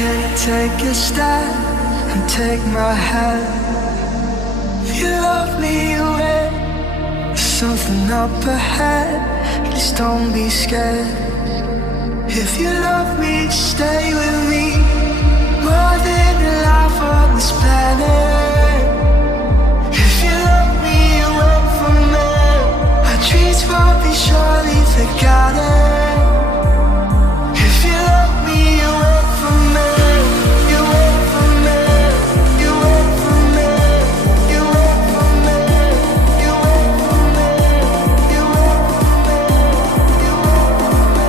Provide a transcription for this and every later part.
Can't take a step and take my hand. If you love me away, there's something up ahead. Please don't be scared. If you love me, stay with me. More than a life on this planet. If you love me away from me, our dreams will be surely forgotten. If you love me away from me, you away from me, you away from me, you away from me, you away from me, you away from me, you away from me.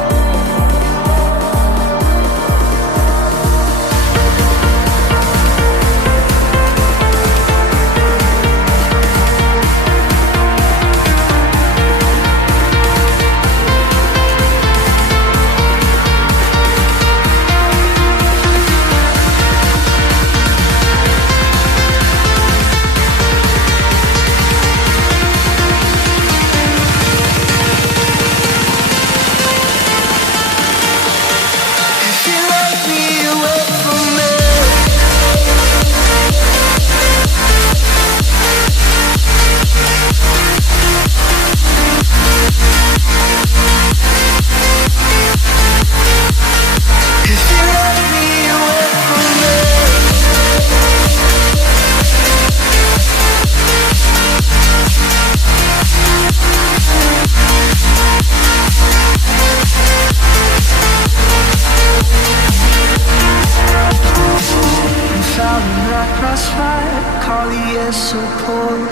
If you love me away from me, if you love me away from me, I'm found in that crossfire, call the air so cold.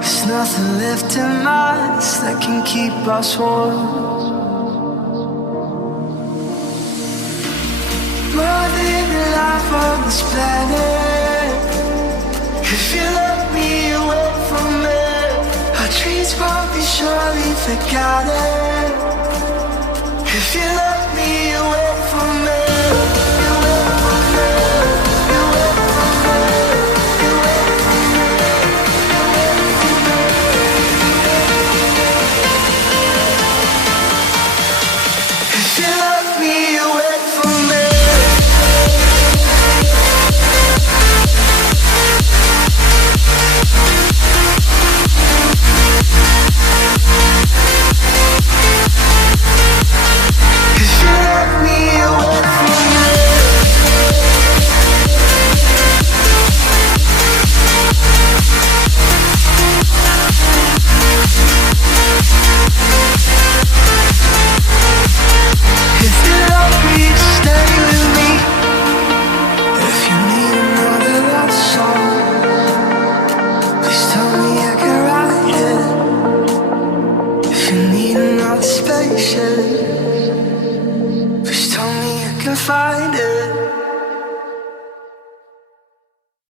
There's nothing left in us that can keep us warm. More than a life on this planet. If you love me away from me, our dreams won't be surely forgotten. If you love me away from me, you away from me, you away from me, you away from me, you away from me. If you love me away from me. If you love me away from me, if you love me, stay with me. If you need another love song, please tell me I can write it. If you need another spaceship, please tell me I can find it.